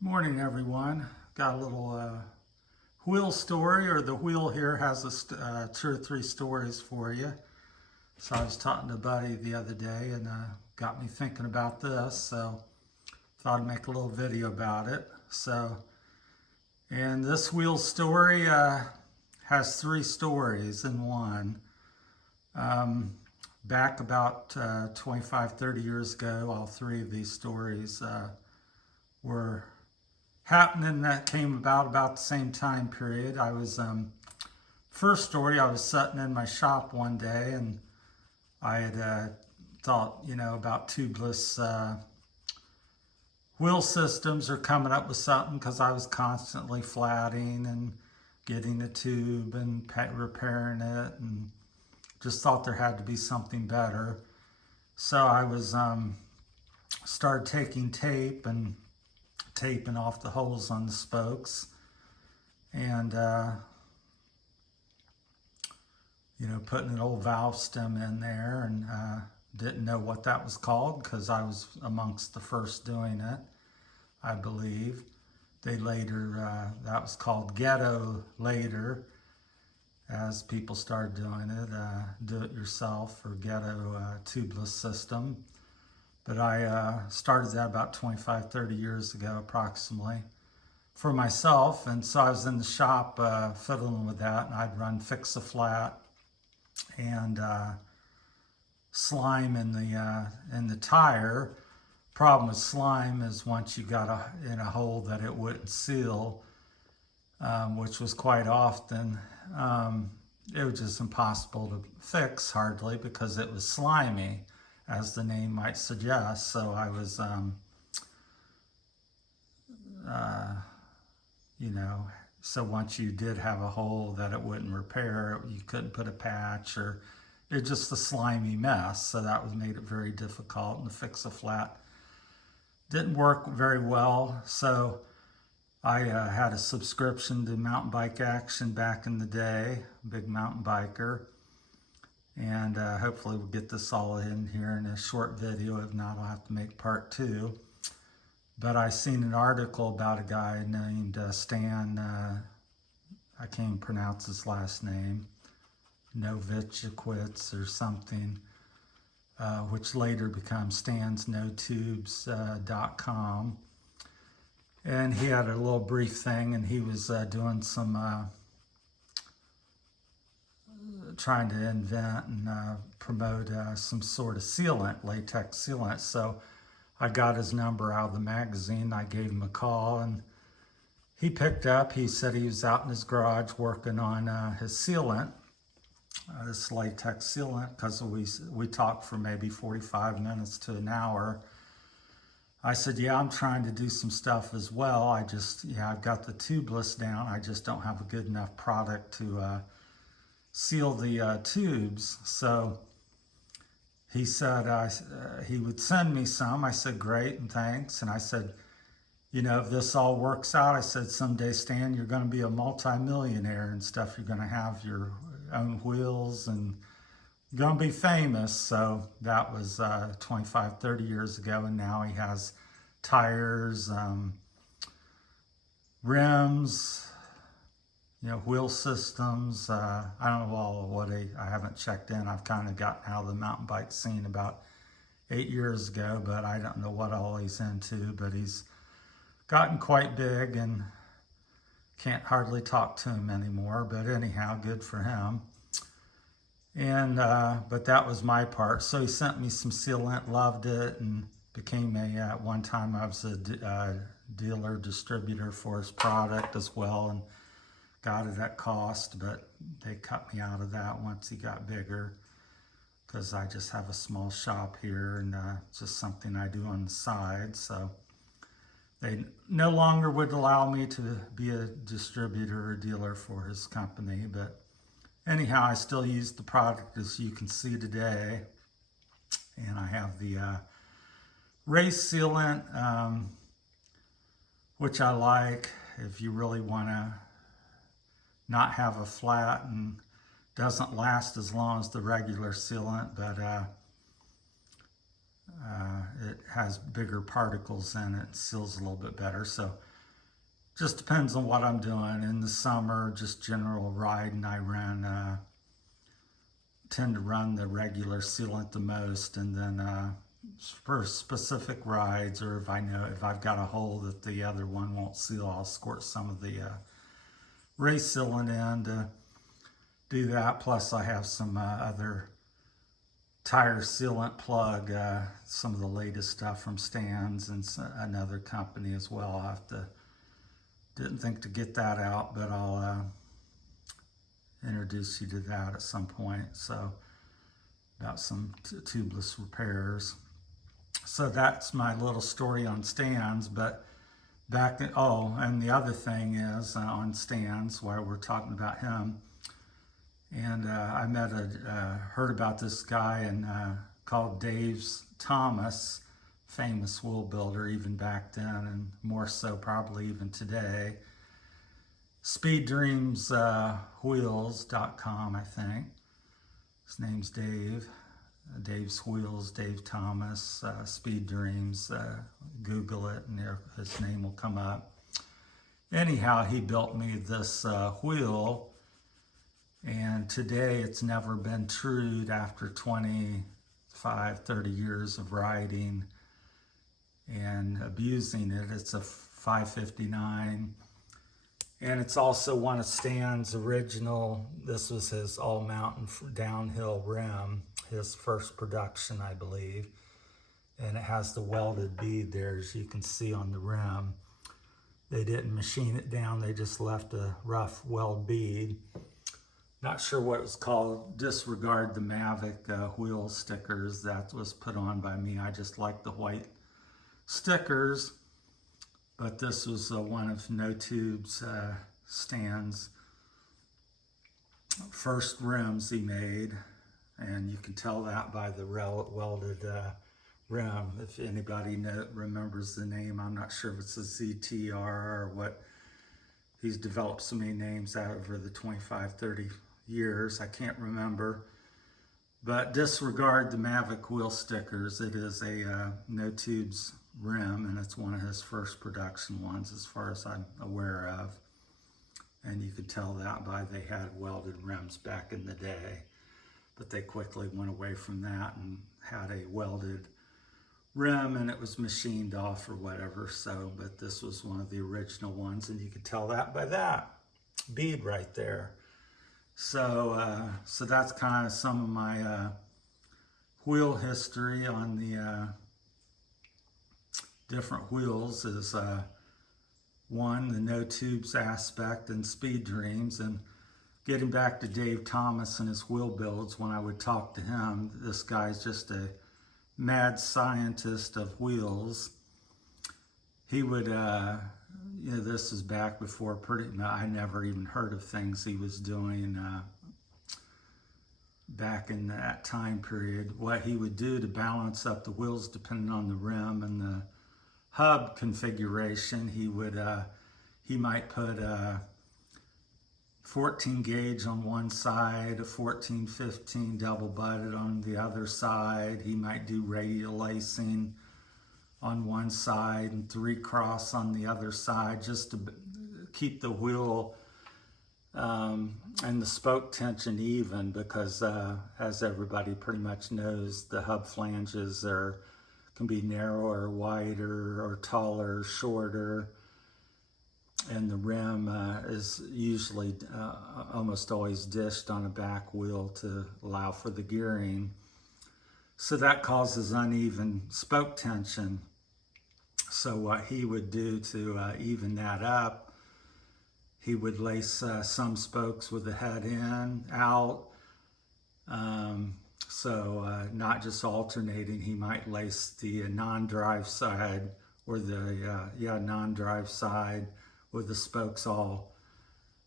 Morning, everyone. Got a little wheel story, or the wheel here has two or three stories for you. So I was talking to a buddy the other day and got me thinking about this. So thought I'd make a little video about it. And this wheel story has three stories in one. Back about 25, 30 years ago, all three of these stories were happening that came about the same time period. I was first story, I was sitting in my shop one day and I had thought, about tubeless wheel systems or coming up with something, because I was constantly flatting and getting a tube and repairing it, and just thought there had to be something better. So I was started taking tape and taping off the holes on the spokes, and putting an old valve stem in there, and didn't know what that was called because I was amongst the first doing it, I believe. They later, that was called ghetto later, as people started doing it, do it yourself or ghetto tubeless system. But I started that about 25, 30 years ago approximately for myself. And so I was in the shop fiddling with that, and I'd run Fix-A-Flat and slime in the tire. Problem with slime is once you got in a hole that it wouldn't seal, which was quite often, it was just impossible to fix hardly because it was slimy, as the name might suggest. So I was, so once you did have a hole that it wouldn't repair, you couldn't put a patch, or it's just a slimy mess. So that was made it very difficult, and the Fix-A-Flat didn't work very well. So I had a subscription to Mountain Bike Action back in the day, big mountain biker. And hopefully we'll get this all in here in a short video. If not, I'll have to make part two. But I seen an article about a guy named Stan, I can't even pronounce his last name, Novichowitz or something, which later becomes stansnotubes.com. And he had a little brief thing, and he was doing some trying to invent and promote some sort of sealant, latex sealant. So I got his number out of the magazine. I gave him a call, and he picked up. He said he was out in his garage working on his sealant, this latex sealant, because we talked for maybe 45 minutes to an hour. I said, yeah, I'm trying to do some stuff as well. I've got the tubeless down. I just don't have a good enough product to seal the tubes. So he said he would send me some. I said, great, and thanks. And I said, if this all works out, I said, someday, Stan, you're going to be a multi-millionaire and stuff. You're going to have your own wheels and you're going to be famous. So that was 25, 30 years ago. And now he has tires, rims, wheel systems. I don't know all of what I haven't checked in. I've kind of gotten out of the mountain bike scene about 8 years ago, but I don't know what all he's into. But he's gotten quite big and can't hardly talk to him anymore. But anyhow, good for him. And but that was my part. So he sent me some sealant, loved it, and became at one time I was a dealer distributor for his product as well, and got it at cost, but they cut me out of that once he got bigger, because I just have a small shop here, and just something I do on the side. So they no longer would allow me to be a distributor or dealer for his company. But anyhow, I still use the product, as you can see today. And I have the race sealant, which I like if you really want to not have a flat, and doesn't last as long as the regular sealant. But it has bigger particles in it, seals a little bit better. So just depends on what I'm doing. In the summer, just general riding, I tend to run the regular sealant the most, and then for specific rides, or if I've got a hole that the other one won't seal, I'll squirt some of the race sealant in to do that. Plus I have some other tire sealant plug, some of the latest stuff from Stan's and another company as well. Didn't think to get that out, but I'll introduce you to that at some point. So about some tubeless repairs. So that's my little story on Stan's. But and the other thing is on Stan's, while we're talking about him, and I heard about this guy called Dave Thomas, famous wheel builder even back then, and more so probably even today. SpeedDreamsWheels.com, I think. His name's Dave. Dave's Wheels, Dave Thomas, Speed Dreams. Google it and his name will come up. Anyhow, he built me this wheel, and today it's never been trued after 25, 30 years of riding and abusing it. It's a 559, and it's also one of Stan's original. This was his all-mountain downhill rim, his first production, I believe, and it has the welded bead there, as you can see on the rim. They didn't machine it down, they just left a rough weld bead. Not sure what it was called. Disregard the Mavic wheel stickers that was put on by me. I just like the white stickers. But this was one of No Tube's Stan's first rims he made. And you can tell that by the welded rim. If anybody remembers the name, I'm not sure if it's a ZTR or what. He's developed so many names over the 25, 30 years, I can't remember. But disregard the Mavic wheel stickers. It is a No Tube's rim, and it's one of his first production ones as far as I'm aware of. And you could tell that by they had welded rims back in the day. But they quickly went away from that and had a welded rim, and it was machined off or whatever. So, but this was one of the original ones, and you could tell that by that bead right there. So, so that's kind of some of my wheel history on the different wheels. Is one, the No Tubes aspect and Speed Dreams, and getting back to Dave Thomas and his wheel builds. When I would talk to him, this guy's just a mad scientist of wheels. He would, this is back before I never even heard of things he was doing back in that time period. What he would do to balance up the wheels, depending on the rim and the hub configuration, he might put 14 gauge on one side, a 14-15 double butted on the other side. He might do radial lacing on one side and 3-cross on the other side, just to keep the wheel and the spoke tension even, because as everybody pretty much knows, the hub flanges can be narrower, wider, or taller, shorter. And the rim is usually almost always dished on a back wheel to allow for the gearing. So that causes uneven spoke tension. So what he would do to even that up, he would lace some spokes with the head in, out. Not just alternating, he might lace the non-drive side, or the non-drive side, with the spokes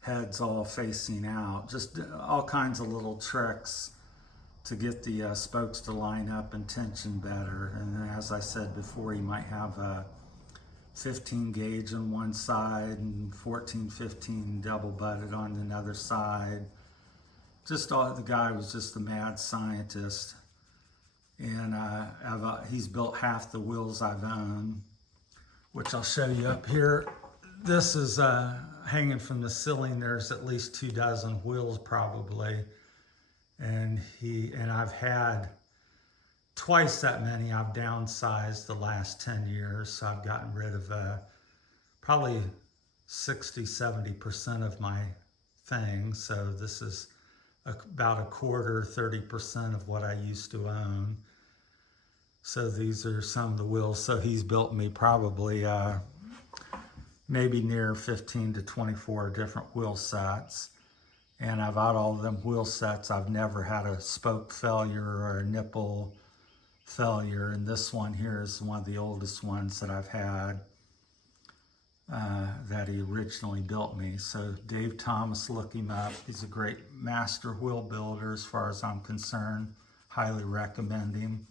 heads all facing out. Just all kinds of little tricks to get the spokes to line up and tension better. And as I said before, you might have a 15 gauge on one side and 14-15 double butted on another side. The guy was just a mad scientist. And he's built half the wheels I've owned, which I'll show you up here. This is hanging from the ceiling. There's at least 24 wheels probably. And I've had twice that many. I've downsized the last 10 years. So I've gotten rid of probably 60–70% of my things. So this is about a quarter, 30% of what I used to own. So these are some of the wheels. So he's built me probably maybe near 15 to 24 different wheel sets. And out of all of them wheel sets, I've never had a spoke failure or a nipple failure. And this one here is one of the oldest ones that I've had that he originally built me. So Dave Thomas, look him up. He's a great master wheel builder as far as I'm concerned. Highly recommend him.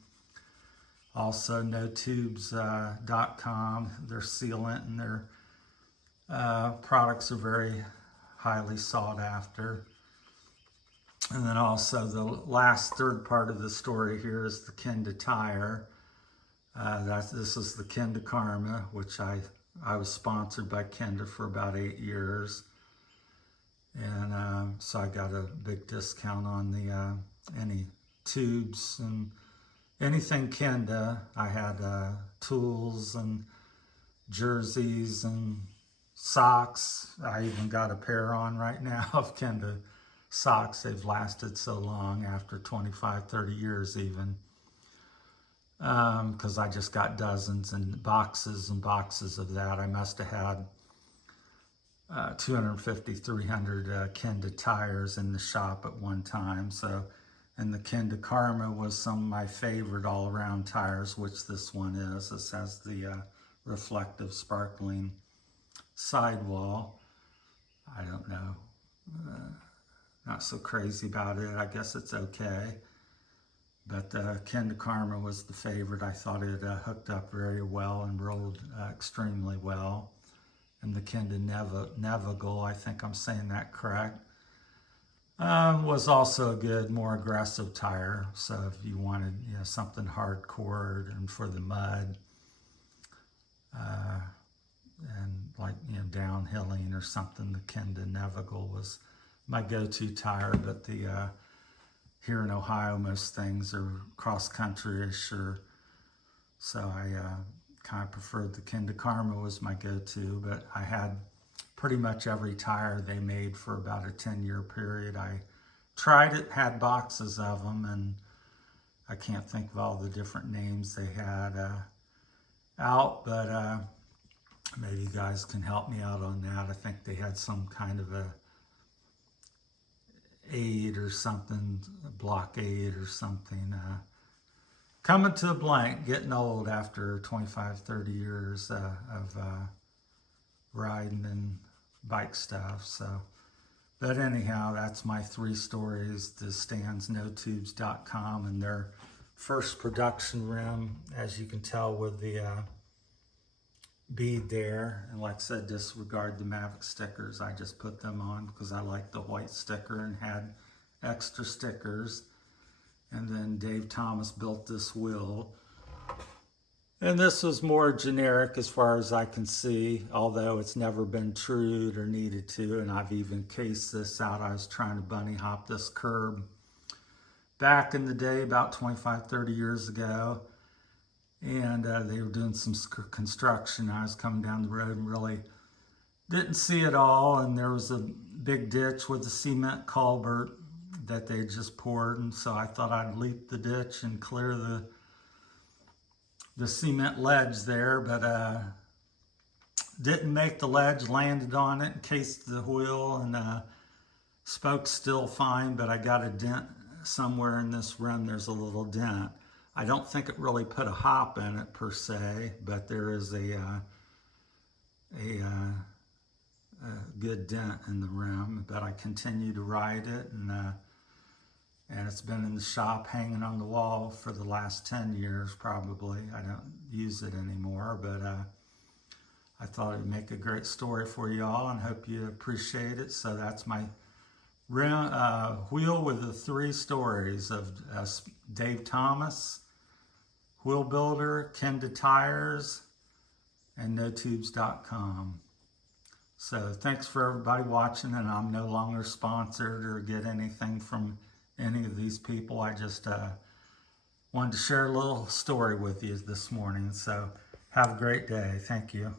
Also, notubes.com, their sealant and their products are very highly sought after. And then also the last third part of the story here is the Kenda tire. This is the Kenda Karma, which I was sponsored by Kenda for about 8 years. And so I got a big discount on the any tubes and anything Kenda. I had tools and jerseys and socks. I even got a pair on right now of Kenda socks. They've lasted so long after 25–30 years even. Because I just got dozens and boxes of that. I must have had 250–300 Kenda tires in the shop at one time. So, and the Kenda Karma was some of my favorite all-around tires, which this one is. This has the reflective, sparkling sidewall. I don't know. Not so crazy about it. I guess it's okay. But Kenda Karma was the favorite. I thought it hooked up very well and rolled extremely well. And the Kenda Navigal, I think I'm saying that correct, was also a good, more aggressive tire. So if you wanted, something hardcore and for the mud, and like, downhilling or something, the Kenda Navigal was my go-to tire. But the here in Ohio, most things are cross-country-ish, so I kind of preferred the Kenda Karma was my go-to. But I had pretty much every tire they made for about a 10-year period. I tried it, had boxes of them, and I can't think of all the different names they had out, but maybe you guys can help me out on that. I think they had some kind of a aid or something, a blockade or something. Coming to a blank, getting old after 25–30 years of riding and bike stuff. So, but anyhow, that's my 3 stories. The stands, notubes.com, and their first production rim, as you can tell with the bead there. And like I said, disregard the Mavic stickers. I just put them on because I like the white sticker and had extra stickers. And then Dave Thomas built this wheel. And this was more generic as far as I can see, although it's never been trued or needed to. And I've even cased this out. I was trying to bunny hop this curb back in the day, about 25–30 years ago. And they were doing some construction. I was coming down the road and really didn't see it all. And there was a big ditch with a cement culvert that they just poured. And so I thought I'd leap the ditch and clear the cement ledge there. But didn't make the ledge, landed on it, encased the wheel, and spoke's still fine. But I got a dent somewhere in this rim. There's a little dent. I don't think it really put a hop in it per se, but there is a good dent in the rim. But I continue to ride it, and it's been in the shop hanging on the wall for the last 10 years probably. I don't use it anymore, but I thought it'd make a great story for you all and hope you appreciate it. So that's my wheel with the 3 stories of Dave Thomas, Wheel Builder, Kenda Tires, and NoTubes.com. So thanks for everybody watching, and I'm no longer sponsored or get anything from any of these people. I just wanted to share a little story with you this morning. So have a great day. Thank you.